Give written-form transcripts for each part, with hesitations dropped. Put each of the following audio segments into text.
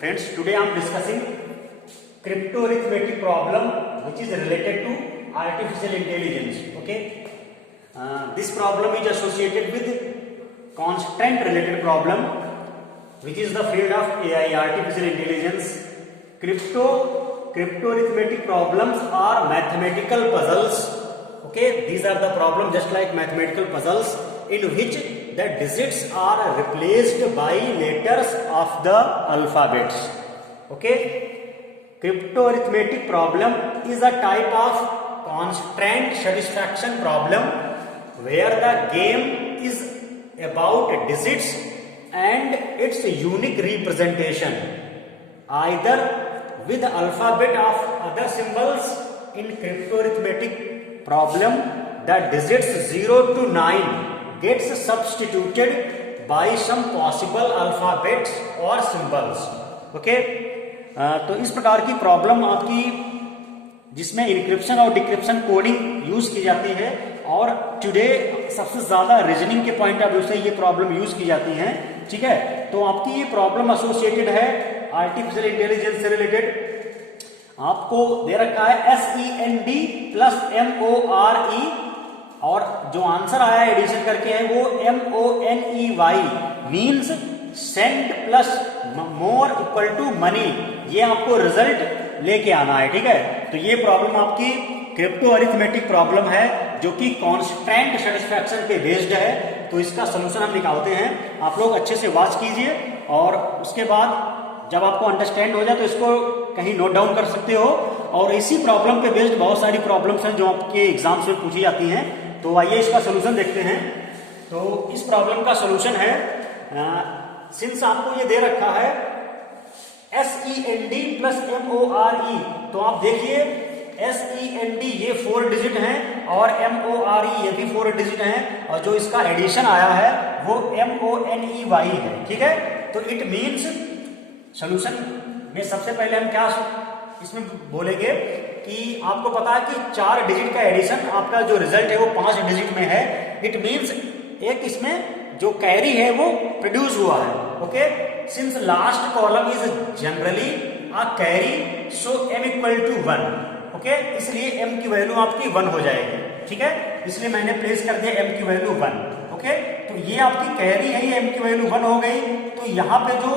Friends, today I am discussing crypto arithmetic problem which is related to artificial intelligence. Okay, this problem is associated with constraint related problem which is the field of AI, artificial intelligence. Crypto arithmetic problems are mathematical puzzles. Okay, these are the problem just like mathematical puzzles in which the digits are replaced by letters of the alphabets. Okay, crypto arithmetic problem is a type of constraint satisfaction problem where the game is about digits and its unique representation either with alphabet of other symbols. In crypto arithmetic problem, the digits 0 to 9 gets substituted by some possible alphabets or symbols. Okay, तो इस प्रकार की problem आपकी जिसमें encryption और decryption coding use की जाती है और टुडे सबसे ज्यादा रीजनिंग के पॉइंट ऑफ व्यू से ये प्रॉब्लम यूज की जाती है. ठीक है, तो आपकी ये प्रॉब्लम एसोसिएटेड है आर्टिफिशियल इंटेलिजेंस से रिलेटेड. आपको दे रखा है SEND प्लस MORE और जो आंसर आया एडिशन करके है वो MONEY means send plus more equal to money. ये आपको रिजल्ट लेके आना है. ठीक है, तो ये प्रॉब्लम आपकी क्रिप्टो अरिथमेटिक प्रॉब्लम है जो कि कॉन्स्टेंट सेटिस्फैक्शन पे बेस्ड है. तो इसका सोल्यूशन हम निकालते हैं. आप लोग अच्छे से वॉच कीजिए और उसके बाद जब आपको अंडरस्टैंड हो जाए तो इसको कहीं नोट डाउन कर सकते हो. और इसी प्रॉब्लम पे बेस्ड बहुत सारी प्रॉब्लम्स हैं जो आपके एग्जाम्स में पूछी जाती हैं. तो आइए इसका सोल्यूशन देखते हैं. तो इस प्रॉब्लम का सोल्यूशन है, सिंस आपको ये दे रखा है SEND प्लस MORE, तो आप देखिए SEND ये 4 डिजिट हैं और MORE ये भी 4 डिजिट हैं और जो इसका एडिशन आया है वो MONEY है. ठीक है, तो इट मीन्स सोल्यूशन में सबसे पहले हम क्या इसमें बोलेंगे कि आपको पता है कि 4 डिजिट का एडिशन आपका जो रिजल्ट है वो 5 डिजिट में है. इट मीन्स एक इसमें जो कैरी है वो प्रोड्यूस हुआ है. Okay, since last column is generally a carry so m equal to 1. Okay, इसलिए m की वैल्यू आपकी 1 हो जाएगी. ठीक है, इसलिए मैंने प्लेस कर दिया m की वैल्यू 1. ओके, तो ये आपकी कैरी है, ये m की वैल्यू 1 हो गई. तो यहाँ पे जो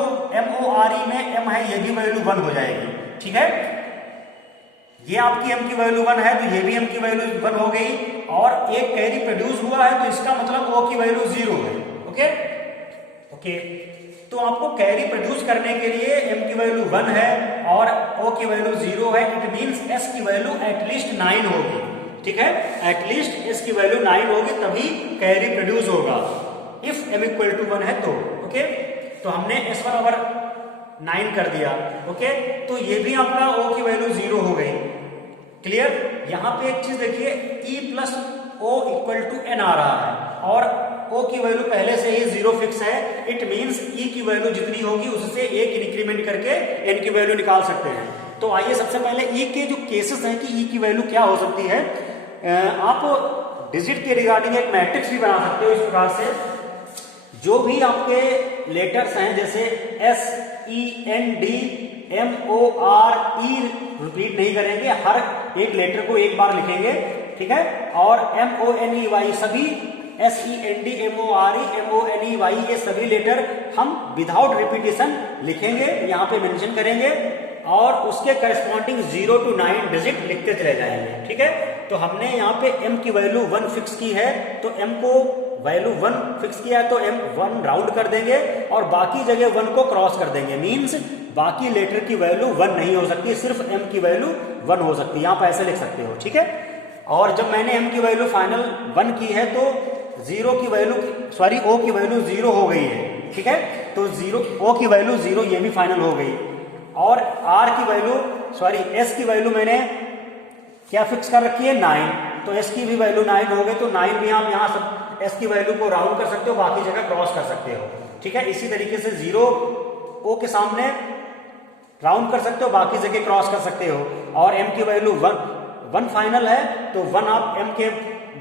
MORE में m है ये भी वैल्यू 1 हो जाएगी. ठीक है, ये आपकी m की वैल्यू 1 है तो ये भी m की वैल्यू 1 हो गई और एक कैरी प्रोड्यूस हुआ है तो इसका मतलब o की वैल्यू 0 है. ओके ओके, तो आपको कैरी प्रोड्यूस करने के लिए m की वैल्यू 1 है और o की वैल्यू 0 है. इट मींस s की वैल्यू एटलीस्ट 9 होगी. ठीक है, एटलीस्ट s की वैल्यू 9 होगी तभी कैरी प्रोड्यूस होगा इफ m इक्वल टू 1 है तो. ओके, तो हमने S1 ओवर 9 कर दिया. ओके, तो ये भी आपका o की वैल्यू 0 हो गई. क्लियर. यहां पे एक चीज देखिए, E plus o equal to n आ रहा है और o की वैल्यू पहले से ही 0 फिक्स है. इट मींस E की वैल्यू जितनी होगी उससे एक इंक्रीमेंट करके n की वैल्यू निकाल सकते हैं. तो आइए सबसे पहले E के जो केसेस हैं कि E की वैल्यू क्या हो सकती है, आप डिजिट के रिगार्डिंग एक मैट्रिक्स भी बना सकते हो इस प्रकार से. जो भी आपके लेटर्स हैं जैसे SEND MORE रिपीट नहीं करेंगे, हर एक लेटर को एक बार लिखेंगे. ठीक है, और MONEY सभी SEND MORE ये सभी लेटर हम विदाउट रिपीटेशन लिखेंगे, यहाँ पे मेंशन करेंगे और उसके करस्पॉन्डिंग 0 to 9 डिजिट लिखते चले जाएंगे. ठीक है, तो हमने यहाँ पे m की वैल्यू 1 फिक्स की है तो m को वैल्यू 1 फिक्स किया है तो m 1 राउंड कर देंगे और बाकी जगह 1 को क्रॉस कर देंगे. मींस बाकी लेटर की वैल्यू 1 नहीं हो सकती, सिर्फ m की वैल्यू 1 हो सकती है. यहाँ पे ऐसे लिख सकते हो. ठीक है, और जब मैंने m की वैल्यू फाइनल 1 की है तो o की वैल्यू 0 हो गई है. ठीक है, तो o की वैल्यू 0 ये भी फाइनल हो गई और s की वैल्यू मैंने क्या फिक्स कर रखी है 9, तो s की भी वैल्यू 9 हो गई. तो 9 भी आप यहाँ सब s की वैल्यू को राउंड कर सकते हो, बाकी जगह क्रॉस कर सकते हो. ठीक है, इसी तरीके से 0 o के सामने राउंड कर सकते हो, बाकी जगह क्रॉस कर सकते हो. और m की वैल्यू 1 फाइनल है तो 1 आप m के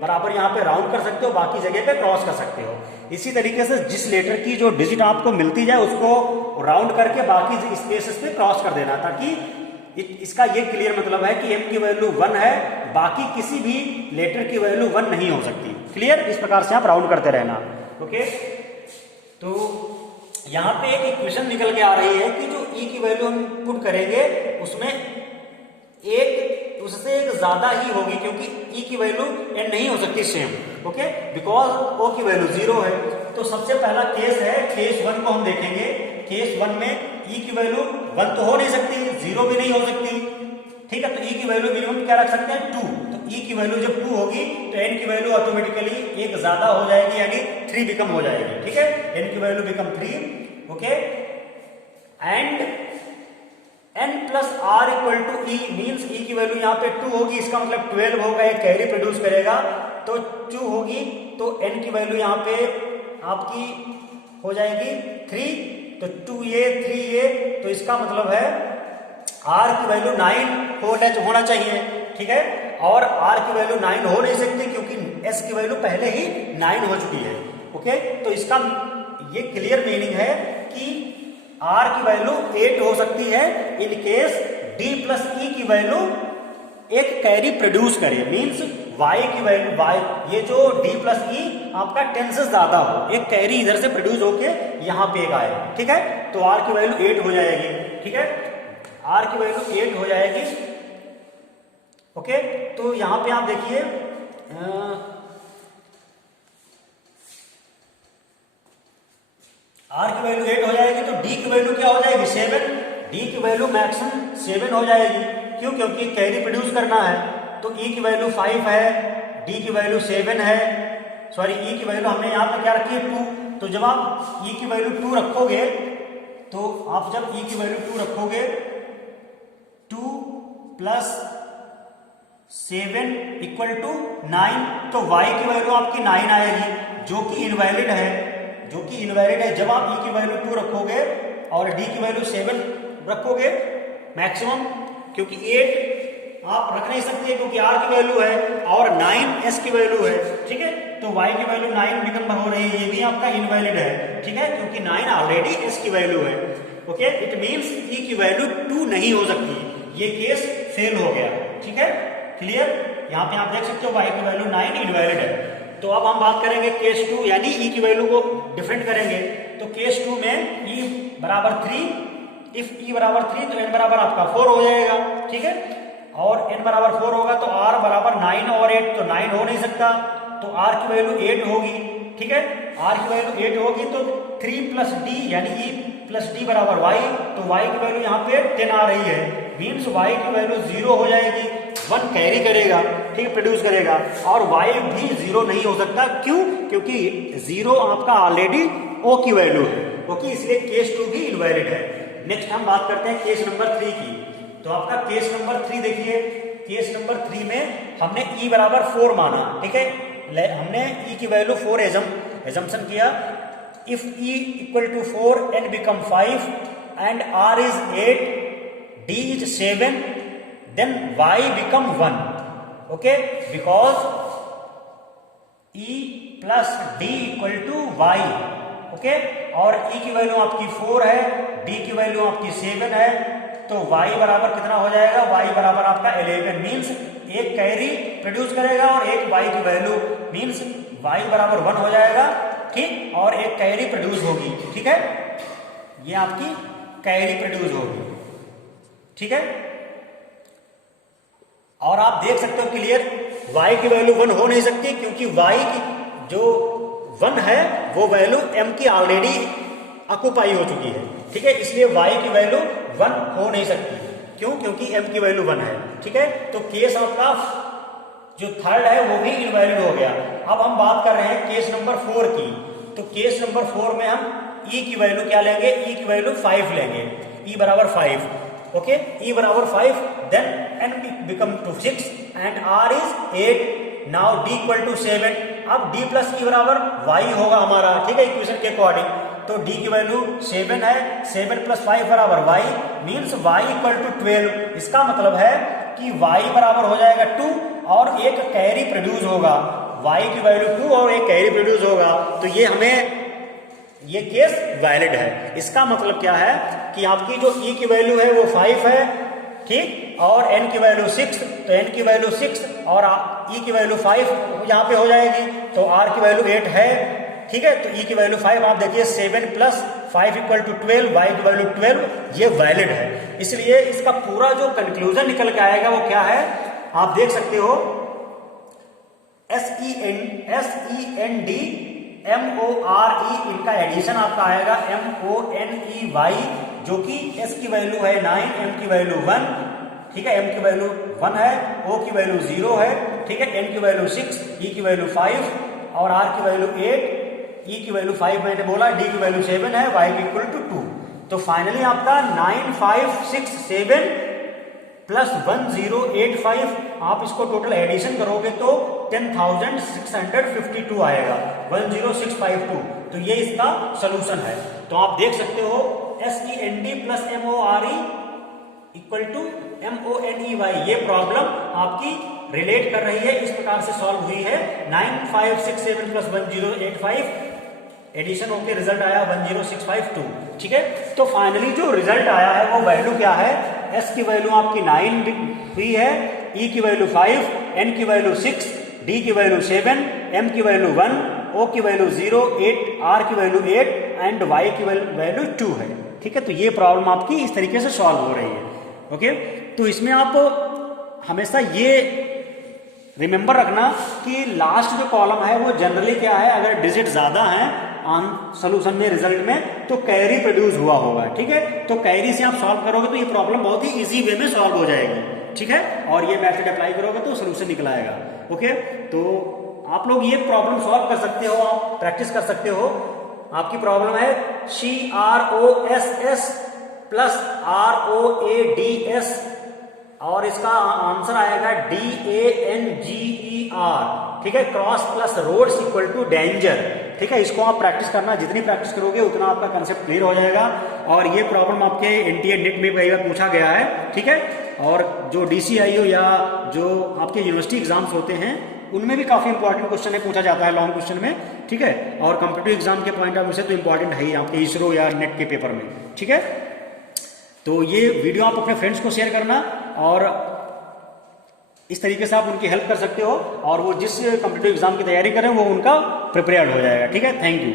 बराबर यहाँ पे राउंड कर सकते हो, बाकी जगह पे क्रॉस कर सकते हो। इसी तरीके से जिस लेटर की जो डिजिट आपको मिलती जाए उसको राउंड करके बाकी स्पेसेस पे क्रॉस कर देना, ताकि इसका ये क्लियर मतलब है कि m की वैल्यू 1 है, बाकी किसी भी लेटर की वैल्यू 1 नहीं हो सकती। क्लियर? इस प्रकार से आप राउंड करते रहना। ओके, तो यहाँ पे एक इक्वेशन निकल के आ रही है कि जो e की वैल्यू हम पुट करेंगे उसमें उससे एक ज्यादा ही होगी, क्योंकि e की वैल्यू n नहीं हो सकती सेम। ओके, बिकॉज o की वैल्यू 0 है। तो सबसे पहला केस है, केस 1 को हम देखेंगे। केस 1 में e की वैल्यू 1 तो हो नहीं सकती, 0 भी नहीं हो सकती। ठीक है, तो e की वैल्यू मिनिमम क्या रख सकते हैं? 2। तो e की वैल्यू जब 2 होगी तो n की वैल्यू ऑटोमेटिकली एक ज्यादा हो जाएगी, यानी 3 बिकम हो जाएगी। ठीक है, n की value become 3। Okay, and n plus R equal to E means e की वैल्यू यहाँ पे 2 होगी, इसका मतलब 12 होगा, एक कैरी प्रोड्यूस करेगा तो 2 होगी, तो n की वैल्यू यहाँ पे आपकी हो जाएगी 3। तो 2a 3a, तो इसका मतलब है r की वैल्यू 9 होना चाहिए। ठीक है, और r की वैल्यू 9 हो नहीं सकती क्योंकि s की वैल्यू पहले ही 9 हो चुकी है। ओके, तो इसका ये क्लियर मीनिंग है कि r की वैल्यू 8 हो सकती है in case d plus e की वैल्यू एक कैरी प्रोड्यूस करे, मीन्स y की वैल्यू ये जो d प्लस e आपका 10 से ज्यादा हो, एक कैरी इधर से प्रोड्यूस होके यहाँ पे एक आए। ठीक है, तो r की वैल्यू 8 हो जाएगी। ठीक है, r की वैल्यू 8 हो जाएगी। ओके, तो यहाँ पे आप देखिए r की वैल्यू 8 हो जाएगी, तो d की वैल्यू क्या हो जाएगी? 7। d की वैल्यू मैक्सिमम 7 हो जाएगी, क्यों? क्योंकि कैरी प्रोड्यूस करना है। तो e की वैल्यू 5 है, d की वैल्यू 7 है, सॉरी e की वैल्यू हमने यहाँ पे क्या रखी है? 2। तो जब आप e की वैल्यू 2 रखोगे, तो आप जब e की वैल्यू 2 रखोगे, 2 प्लस 7 इक्वल टू 9, तो y की वैल्यू आपकी 9 आएगी, जो कि इनवैलिड है, जब आप e की वैल्यू 2 रखोगे और d की वैल्यू 7 रखोगे मैक्सिमम, क्योंकि 8 आप रख नहीं सकते क्योंकि r की वैल्यू है और 9 s की वैल्यू है। ठीक है, तो y की वैल्यू 9 बिकम हो रही है, ये भी आपका इनवैलिड है। ठीक है, क्योंकि 9 ऑलरेडी s की वैल्यू है। ओके, इट मीन्स e की वैल्यू 2 नहीं हो सकती, ये केस फेल हो गया। ठीक है, क्लियर? यहाँ पे आप देख सकते हो y की वैल्यू 9 इनवैलिड है। तो अब हम बात करेंगे केस 2, यानी e की वैल्यू को डिफरेंट करेंगे। तो केस 2 में e बराबर 3, इफ e बराबर 3 तो n बराबर आपका 4 हो जाएगा। ठीक है, और n बराबर 4 होगा तो r बराबर 9 और 8, तो 9 हो नहीं सकता, तो r की वैल्यू 8 होगी। ठीक है, r की वैल्यू 8 होगी तो 3 प्लस d यानी e प्लस d बराबर y, तो y की वैल्यू यहाँ पे 10 आ रही है, मीन्स y की वैल्यू 0 हो जाएगी, 1 कैरी करेगा, ठीक, प्रोड्यूस करेगा, और y भी 0 नहीं हो सकता। क्यों? क्योंकि 0 आपका ऑलरेडी o की वैल्यू है। ओके, इसलिए केस 2 भी इनवैलिड है। नेक्स्ट हम बात करते हैं केस नंबर 3 की। तो आपका केस नंबर 3 देखिए, केस नंबर 3 में हमने e बराबर 4 माना। ठीक है, हमने e की वैल्यू 4 एजम्पशन किया। If e equal to 4 n become 5 and r is 8 d is 7 then y become 1. okay, because e plus d equal to y. Okay, और e की वैल्यू आपकी 4 है, d की वैल्यू आपकी 7 है, तो y बराबर कितना हो जाएगा? y बराबर आपका 11 मीन्स एक कैरी प्रोड्यूस करेगा और एक y की वैल्यू, मीन्स y बराबर 1 हो जाएगा। ठीक, और एक कैरी प्रोड्यूस होगी। ठीक है, ये आपकी कैरी प्रोड्यूस होगी। ठीक है, और आप देख सकते हो क्लियर, y की वैल्यू 1 हो नहीं सकती क्योंकि y की जो 1 है वो वैल्यू m की ऑलरेडी ऑक्युपाई हो चुकी है। ठीक है, इसलिए y की वैल्यू 1 हो नहीं सकती। क्यों? क्योंकि m की वैल्यू 1 है। ठीक है, तो केस आपका जो थर्ड है वो भी इनवैलिड हो गया। अब हम बात कर रहे हैं केस नंबर 4 की। तो केस नंबर 4 में हम e की वैल्यू क्या लेंगे? e की वैल्यू 5 लेंगे, e बराबर 5। ओके, e बराबर 5, देन n बिकम टू 6 एंड r is 8। Now d equal to 7। अब d प्लस e बराबर y होगा हमारा। ठीक है, इक्वेशन के अकॉर्डिंग, तो d की वैल्यू 7 है, 7 प्लस 5 बराबर y, means y equal to 12। इसका मतलब है कि y बराबर हो जाएगा 2 और एक कैरी प्रोड्यूस होगा। y की वैल्यू 2 और एक कैरी प्रोड्यूस होगा, तो ये हमें ये केस वैलिड है। इसका मतलब क्या है कि आपकी जो e की वैल्यू है वो 5 है, ठीक, और n की वैल्यू 6, तो n की वैल्यू 6 और e की वैल्यू 5 यहाँ पे हो जाएगी, तो r की वैल्यू 8 है, ठीक है, तो e की वैल्यू 5, आप देखिए 7 + 5 = 12, y की वैल्यू 12, ये वैलिड है। इसलिए इसका पूरा जो कंक्लूजन निकल के आएगा वो क्या है, आप देख सकते हो SEND MORE, इनका एडिशन आपका आएगा MONEY, जो कि s की वैल्यू है 9, m की वैल्यू 1, ठीक है, m की वैल्यू 1 है, o की वैल्यू 0 है, ठीक है, n की वैल्यू 6, e की वैल्यू 5 और r की वैल्यू 8, e की वैल्यू 5 मैंने बोला, d की वैल्यू 7 है, y की इक्वल टू 2। तो फाइनली आपका 9567 प्लस 1085, आप इसको टोटल एडिशन करोगे तो 10,652 आएगा, 10652। तो ये इसका सोल्यूशन है। तो आप देख सकते हो SEND + MORE = MONEY, ये प्रॉब्लम आपकी रिलेट कर रही है, इस प्रकार से सॉल्व हुई है। 9567 + 1085 एडिशन होकर रिजल्ट आया 10652, ठीक है। तो फाइनली जो रिजल्ट आया है वो वैल्यू क्या है, s की वैल्यू आपकी 9 हुई है, e की वैल्यू 5, n की वैल्यू 6, d की वैल्यू 7, m की वैल्यू 1, o की वैल्यू 0, 8, r की वैल्यू 8 एंड y की वैल्यू 2 है, ठीक है। तो ये प्रॉब्लम आपकी इस तरीके से सॉल्व हो रही है, ओके। तो इसमें आप हमेशा ये रिमेंबर रखना कि लास्ट जो कॉलम है वो जनरली क्या है, अगर डिजिट ज्यादा है ऑन सोल्यूशन में, रिजल्ट में, तो कैरी प्रोड्यूस हुआ होगा, ठीक है। तो कैरी से आप सॉल्व करोगे तो ये प्रॉब्लम बहुत ही इजी वे में सॉल्व हो जाएगी, ठीक है, और ये मेथड अप्लाई करोगे तो सोल्यूशन निकल आएगा, ओके। तो आप लोग ये प्रॉब्लम सॉल्व कर सकते हो, आप प्रैक्टिस कर सकते हो। आपकी प्रॉब्लम है CROSS + ROADS और इसका आंसर आएगा DANGER, ठीक है, cross plus roads equal to danger, ठीक है। इसको आप प्रैक्टिस करना, जितनी प्रैक्टिस करोगे उतना आपका कंसेप्ट क्लियर हो जाएगा। और ये प्रॉब्लम आपके NTA नेट में कई बार पूछा गया है, ठीक है, और जो DCIO या जो आपके यूनिवर्सिटी एग्जाम्स होते हैं उनमें भी काफी इंपॉर्टेंट क्वेश्चन है, पूछा जाता है लॉन्ग क्वेश्चन में, ठीक है। और कॉम्पिटिटिव एग्जाम के पॉइंट ऑफ व्यू से तो इंपॉर्टेंट है ही आपके ISRO या नेट के पेपर में, ठीक है। तो ये वीडियो आप अपने फ्रेंड्स को शेयर करना और इस तरीके से आप उनकी हेल्प कर सकते हो, और वो जिस कॉम्पिटिटिव एग्जाम की तैयारी करें वो उनका प्रिपेयर्ड हो जाएगा, ठीक है। Thank you.